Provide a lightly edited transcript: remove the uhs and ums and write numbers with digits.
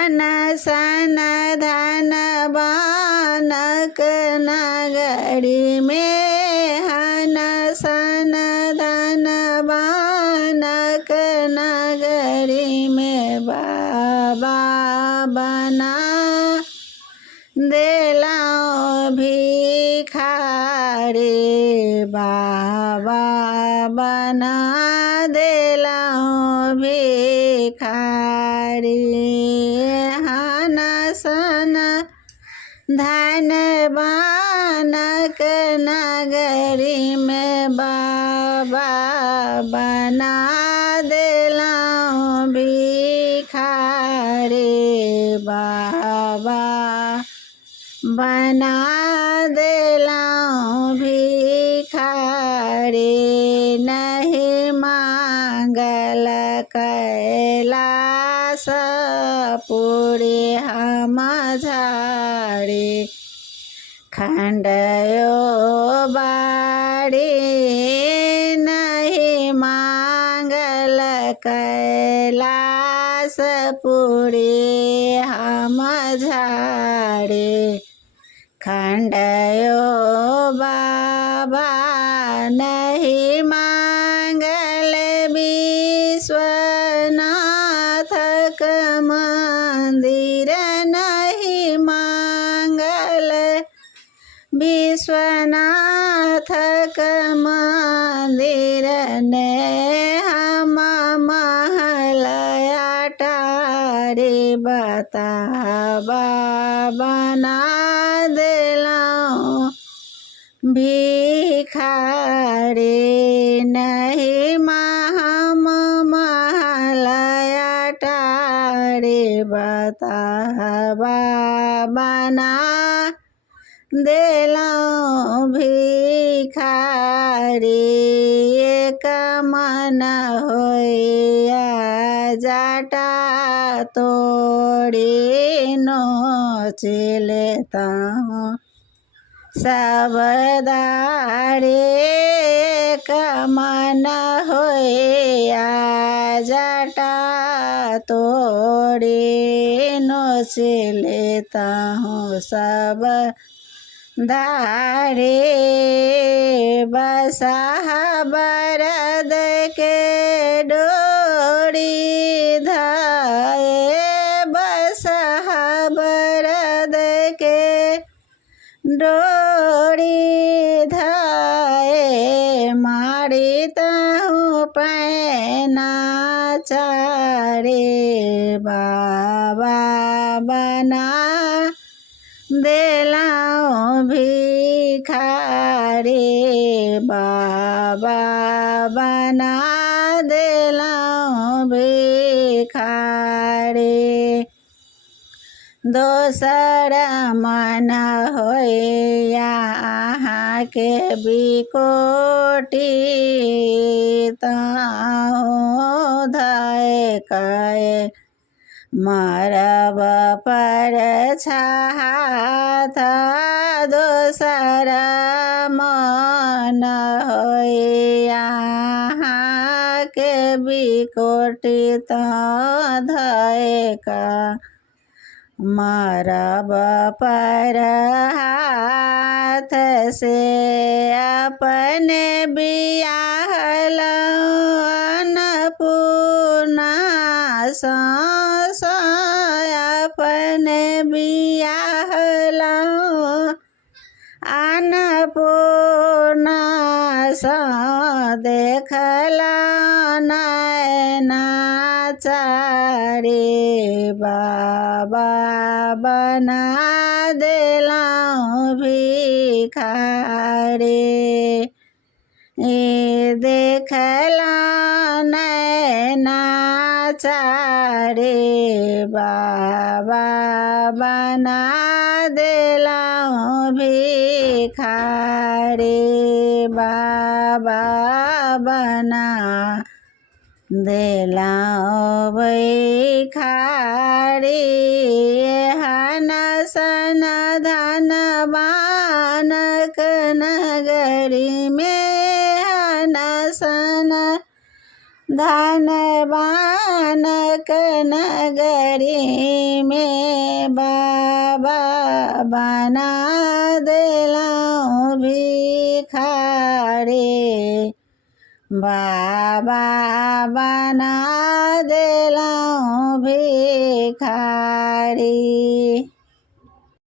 हन सन धन बानक नगरी में, हन सन धन बानक नगरी में, बाबा बना देलाओ भिखारी, बाबा बना देलाओ भिखारी। हन सन धन बानक नगरी में, बाबा बना देलाओ भिखारी, बाबा बना देलाओ भिखारी। नहीं मांगल कैलास पूरी हम झाड़ी, खंडयो बाड़ी नहीं मांगल कैलास पूरी हम झाड़ी, खंडयो बाबा नहीं मांगल विश्वनाथ का मंदिर, नहीं मांगल विश्वनाथ का मंदिर, ने हम महल अटारी, बतावा बना देलाओ भिखारी। नहीं हम महल अटारी, बतावा बना देलाओ भिखारी। एक मन होइया जाटा तोड़ी नोच लेता हूँ सब दाढ़ी, एक मन होइया जाटा तोड़ी नोच लेता हूँ सब दाढ़ी। बसा बरद के डोरी धाये, बसा बरद के डोरी धाये, मारी ताहू पैना चारे, बाबा बना देलाओ भिखारी, बाबा बना देलाओ भिखारी। दोसर मन होइया आहाँ के बिकोटी, ताहू धाय कए मरब पर छात। दोसर मन होइया आहाँ के बिकोटी, धाय का मरब पर हाथ से। अपने बियाहल अन्नपूर्णा सास, अपने बियाहल अन्नपूर्णा सा, देखला नैना चारे, बाबा बना देलाओ भिखारी। देखला नैना चारे, बाबा बना देलाओ भिखारी, बाबा बना देलाओ भिखारी। हन सन धन बानक नगरी में, हन सन धन बानक नगरी में बाबा बना देलाऊं भिखारी बाबा बना दे